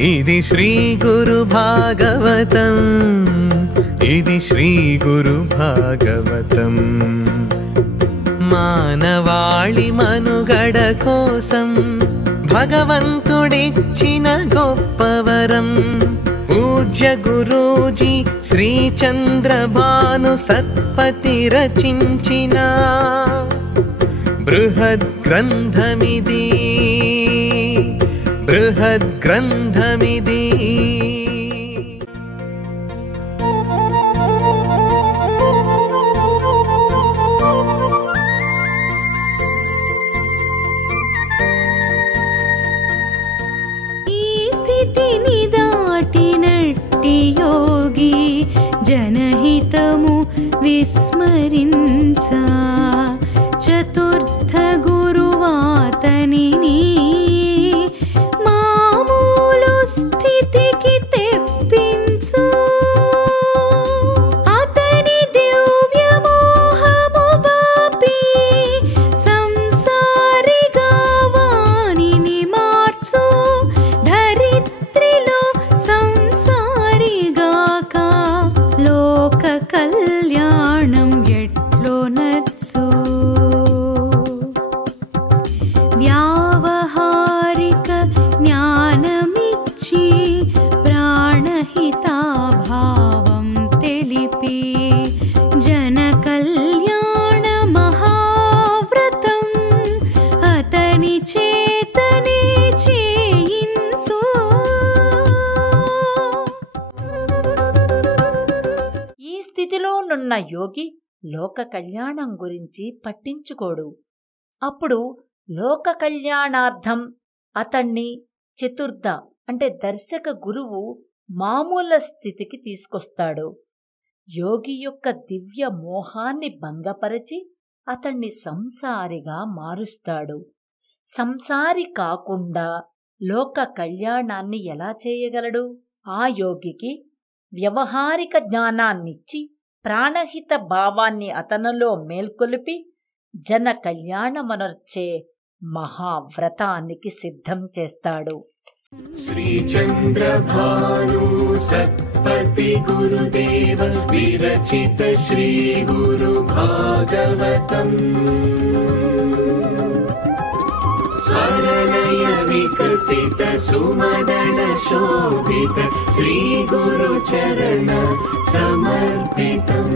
ఇది శ్రీ గురు భాగవతం, ఇది శ్రీ గురు భాగవతం. మానవాళి మనుగడ కోసం భగవంతుడిచ్చిన గొప్పవరం. పూజ్య గురూజీ శ్రీ చంద్రభాను సత్పతి రచించిన బృహద్ గ్రంథమిది, బృహద్ గ్రంథమిది. योगी जनहितमु विस्मरिंचा चतुर्थ गुरुवातनिनी मामूलु स्थितिकी तेप्पिंचु अतनि दिव्य मोहमु बापि संसारिगा वानिनि मार्चु धरित्रिलो लोक कल्याणं एट्लो नर्चु व्यावहारिक ज्ञानमिच्ची प्राणहिता भावं तेलिपि जन कल्याण महाव्रतम् अतनि चेतने चेयिंचु. స్థితిలో నున్న యోగి లోక కళ్యాణం గురించి పట్టించుకోడు. అప్పుడు లోక కళ్యాణార్థం అతణ్ణి చతుర్థ అంటే దర్శక గురువు మామూల స్థితికి తీసుకొస్తాడు. యోగి యొక్క దివ్య మోహాన్ని భంగపరచి అతణ్ణి సంసారిగా మారుస్తాడు. సంసారి కాకుండా లోక కళ్యాణాన్ని ఎలా చేయగలడు? ఆ యోగికి వ్యవహారిక జ్ఞానాన్నిచ్చి ప్రాణహిత భావాన్ని అతనిలో మేల్కొలిపి జన కళ్యాణమనర్చే మహావ్రతానికి సిద్ధం చేస్తాడు. శ్రీ చంద్రభాను సత్పతి గురుదేవ విరచిత శ్రీ గురు భాగవతం. స్వరలయ వికసిత సుమదన శోభిత శ్రీ గురు చరణ సమర్పితం.